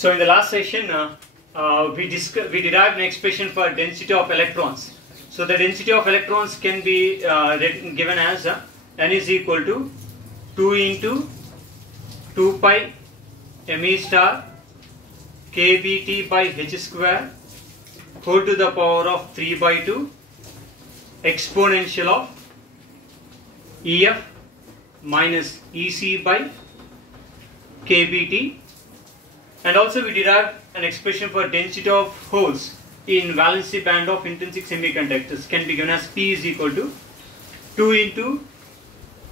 So in the last session, we derived an expression for density of electrons. So the density of electrons can be given as n is equal to 2 into 2 pi me star kBt by h square whole to the power of 3 by 2 exponential of EF minus EC by kBt. And also we derived an expression for density of holes in valency band of intrinsic semiconductors can be given as P is equal to 2 into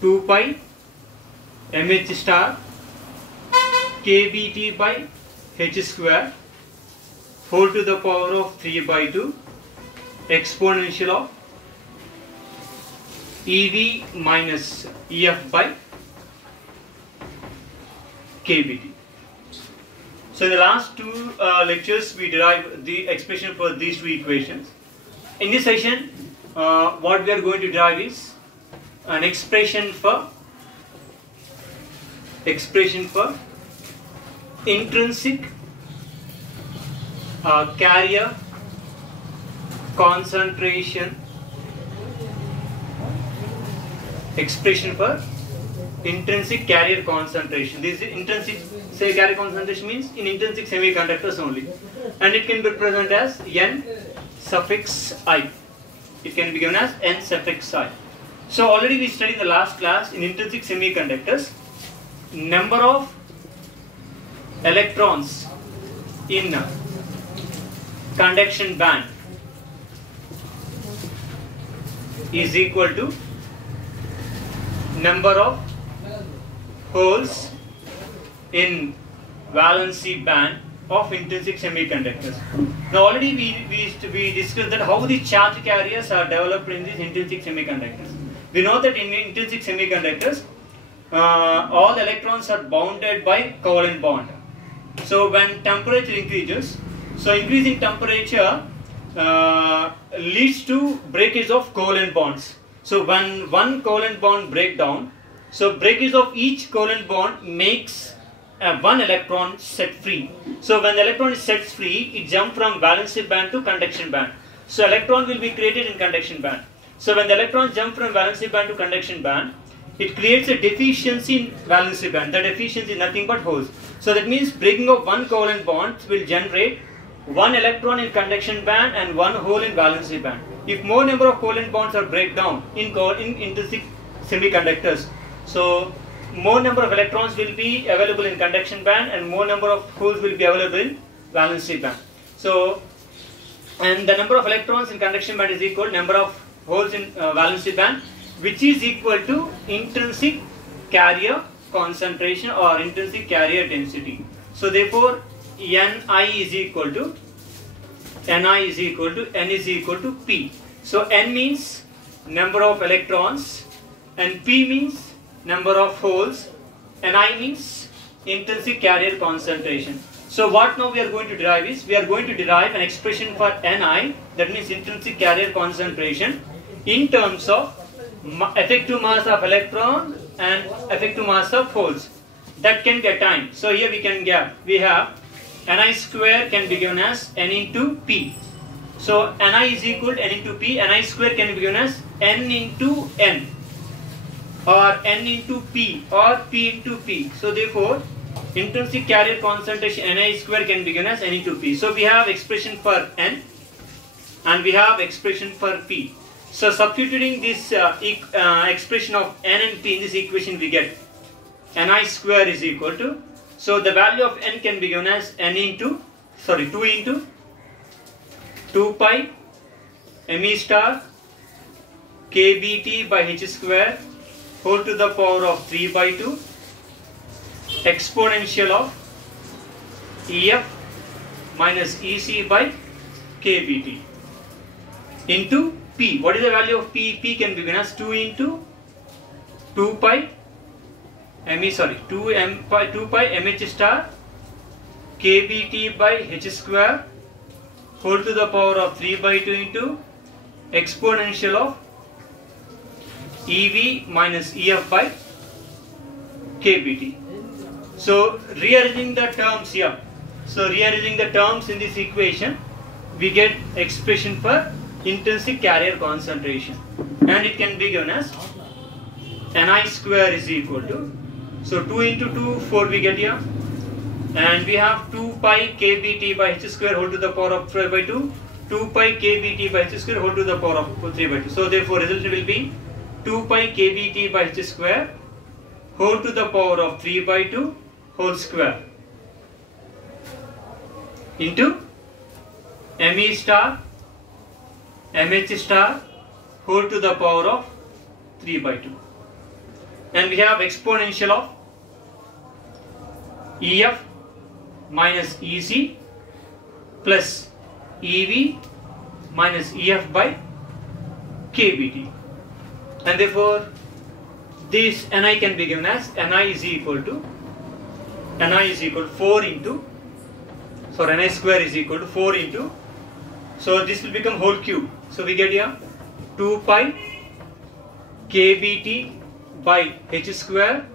2 pi mh star kBt by h square whole to the power of 3 by 2 exponential of EV minus EF by kBt. So in the last two lectures we derived the expression for these two equations. In this session what we are going to derive is an expression for intrinsic carrier concentration, expression for intrinsic carrier concentration. This intrinsic carrier concentration means in intrinsic semiconductors only, and it can be represented as n suffix I. It can be given as n suffix I. So already we studied in the last class in intrinsic semiconductors, number of electrons in conduction band is equal to number of holes in valency band of intrinsic semiconductors. Now already we discussed that how the charge carriers are developed in these intrinsic semiconductors. We know that in intrinsic semiconductors all electrons are bounded by covalent bond. So when temperature increases, so increasing temperature leads to breakage of covalent bonds. So when one covalent bond breaks down, so breakage of each covalent bond makes one electron set free. So when the electron is set free, it jumps from valency band to conduction band. So electron will be created in conduction band. So when the electron jumps from valency band to conduction band, it creates a deficiency in valency band. The deficiency is nothing but holes. So that means breaking of one covalent bond will generate one electron in conduction band and one hole in valency band. If more number of covalent bonds are break down in intrinsic semiconductors, so more number of electrons will be available in conduction band and more number of holes will be available in valency band. So, and the number of electrons in conduction band is equal to number of holes in valency band, which is equal to intrinsic carrier concentration or intrinsic carrier density. So therefore Ni is equal to N is equal to P. So N means number of electrons and P means number of holes, and I means intrinsic carrier concentration. So what now we are going to derive is, we are going to derive an expression for Ni, that means intrinsic carrier concentration, in terms of effective mass of electron and effective mass of holes. That can be attained. So here we have Ni square can be given as N into P. So Ni is equal to N into P. Ni square can be given as N into N, or N into P, or P into P. So therefore intrinsic carrier concentration Ni square can be given as N into P. So we have expression for N and we have expression for P. So substituting this expression of N and P in this equation, we get Ni square is equal to, so the value of N can be given as 2 into 2 pi me star kBt by h square whole to the power of 3 by 2 exponential of EF minus EC by kBt into P. What is the value of P? P can be given as 2 into 2 pi mh star kBt by h square whole to the power of 3 by 2 into exponential of EV minus EF by kBt. So rearranging the terms here, So rearranging the terms in this equation, we get expression for intrinsic carrier concentration, and it can be given as Ni square is equal to, so 2 into 2, 4 we get here, and we have 2 pi kBt by h square whole to the power of 3 by 2, 2 pi kBt by h square whole to the power of 3 by 2. So therefore result will be 2 pi kBt by h square whole to the power of 3 by 2 whole square into Me star Mh star whole to the power of 3 by 2. And we have exponential of Ef minus Ec plus Ev minus Ef by kBt. And therefore this Ni can be given as Ni is equal to 4 into, so Ni square is equal to 4 into, so this will become whole cube. So we get here 2 pi kBt by h square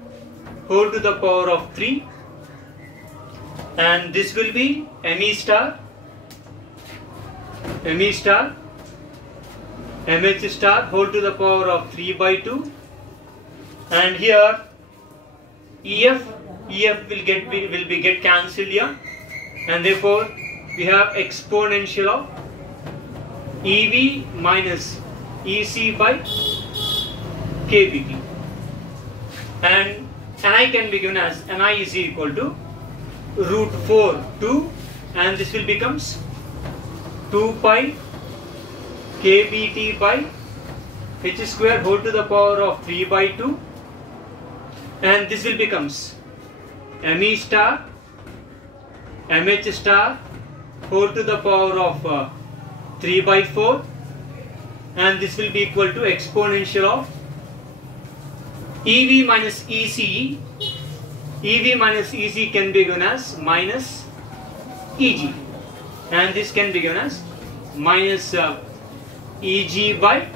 whole to the power of 3, and this will be Me star Mh star whole to the power of 3 by 2, and here Ef will get cancelled here, and therefore we have exponential of Ev minus Ec by kBt, and Ni can be given as Ni is equal to root 4 2, and this will becomes 2 pi kBt by h square whole to the power of 3 by 2, and this will becomes Me star Mh star whole to the power of 3 by 4, and this will be equal to exponential of Ev minus Ec. Ev minus Ec can be given as minus Eg, and this can be given as minus Eg by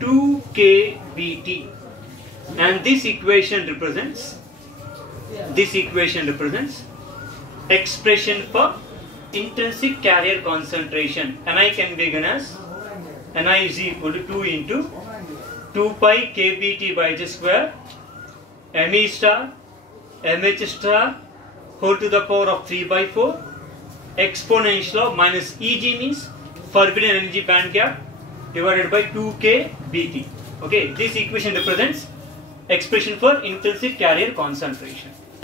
2 kBt, and this equation represents expression for intrinsic carrier concentration. Ni can be given as Ni is equal to 2 into 2 pi kBt by h square Me star Mh star whole to the power of 3 by 4 exponential of minus Eg means forbidden energy band gap divided by 2 kBt. Okay, this equation represents expression for intrinsic carrier concentration.